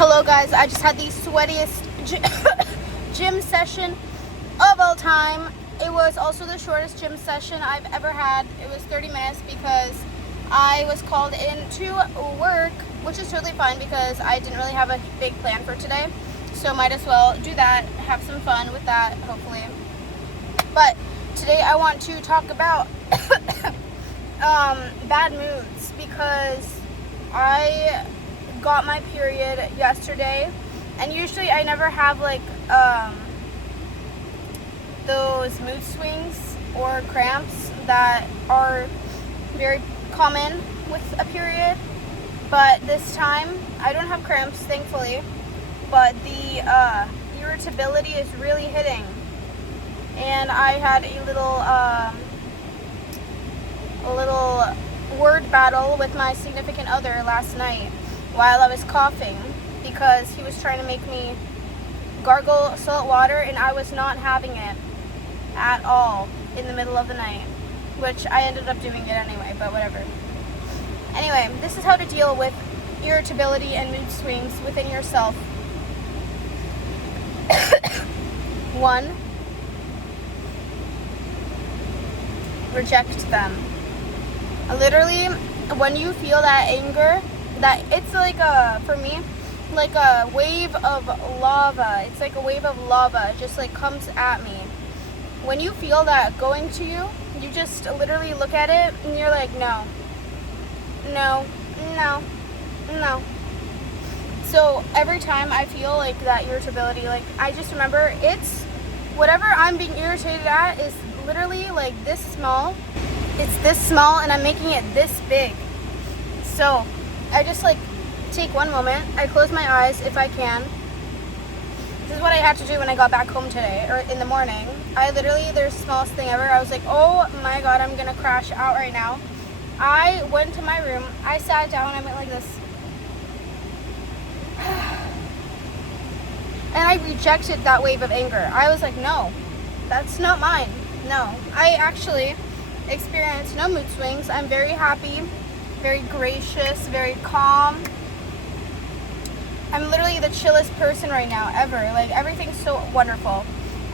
Hello guys, I just had the sweatiest gym session of all time. It was also the shortest gym session I've ever had. It was 30 minutes because I was called in to work, which is totally fine because I didn't really have a big plan for today. So might as well do that, have some fun with that, hopefully. But today I want to talk about bad moods because I got my period yesterday, and usually I never have like those mood swings or cramps that are very common with a period, but this time I don't have cramps, thankfully, but the irritability is really hitting, and I had a little word battle with my significant other last night while I was coughing because he was trying to make me gargle salt water, and I was not having it at all in the middle of the night, which I ended up doing it anyway, but whatever. Anyway, this is how to deal with irritability and mood swings within yourself. 1, reject them. Literally, when you feel that anger, that it's like for me, like a wave of lava. It's like a wave of lava just like comes at me. When you feel that going to you, you just literally look at it and you're like, no, no, no, no. So every time I feel like that irritability, like I just remember it's whatever I'm being irritated at is literally like this small. It's this small and I'm making it this big. So I just like take one moment, I close my eyes if I can. This is what I had to do when I got back home today, or in the morning. I literally, there's the smallest thing ever. I was like, oh my god, I'm gonna crash out right now. I went to my room, I sat down, I went like this. And I rejected that wave of anger. I was like, no, that's not mine. No, I actually experienced no mood swings. I'm very happy, very gracious, very calm. I'm literally the chillest person right now ever. Like everything's so wonderful.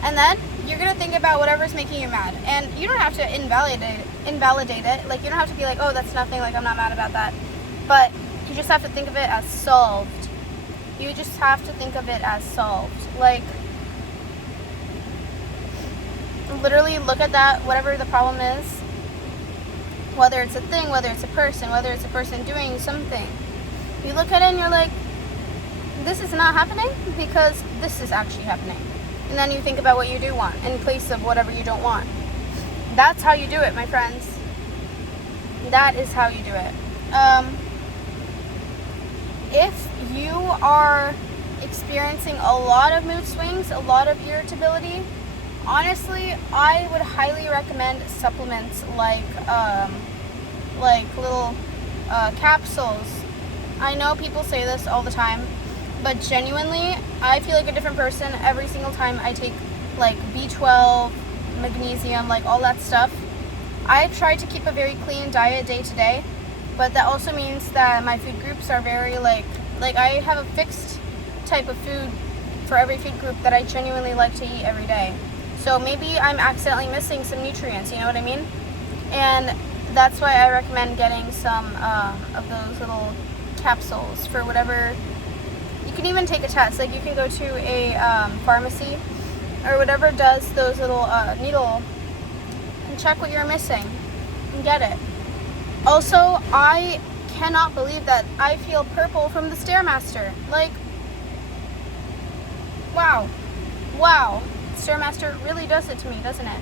And then you're gonna think about whatever's making you mad, and you don't have to invalidate it. Like you don't have to be like, oh, that's nothing. Like I'm not mad about that. But you just have to think of it as solved. You just have to think of it as solved. Like literally look at that, whatever the problem is. Whether it's a thing, whether it's a person doing something. You look at it and you're like, this is not happening because this is actually happening. And then you think about what you do want in place of whatever you don't want. That's how you do it, my friends. That is how you do it. If you are experiencing a lot of mood swings, a lot of irritability, honestly, I would highly recommend supplements like little capsules. I know people say this all the time, but genuinely, I feel like a different person every single time I take like B12, magnesium, like all that stuff. I try to keep a very clean diet day to day, but that also means that my food groups are very like I have a fixed type of food for every food group that I genuinely like to eat every day. So maybe I'm accidentally missing some nutrients, you know what I mean? And that's why I recommend getting some of those little capsules for whatever. You can even take a test. Like you can go to a pharmacy or whatever does those little needle and check what you're missing and get it. Also, I cannot believe that I feel purple from the Stairmaster. Like, wow. Stairmaster really does it to me, doesn't it?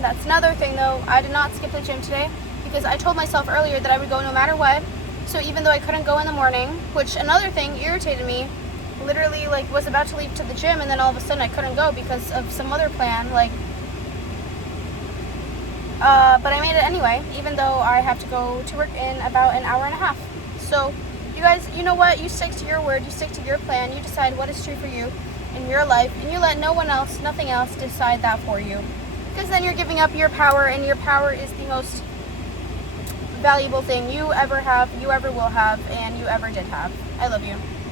That's another thing though. I did not skip the gym today because I told myself earlier that I would go no matter what. So even though I couldn't go in the morning, which another thing irritated me, literally like was about to leave to the gym and then all of a sudden I couldn't go because of some other plan, like but I made it anyway, even though I have to go to work in about an hour and a half. So you guys, you know what? You stick to your word, you stick to your plan, you decide what is true for you in your life, and you let no one else, nothing else decide that for you. Because then you're giving up your power, and your power is the most valuable thing you ever have, you ever will have, and you ever did have. I love you.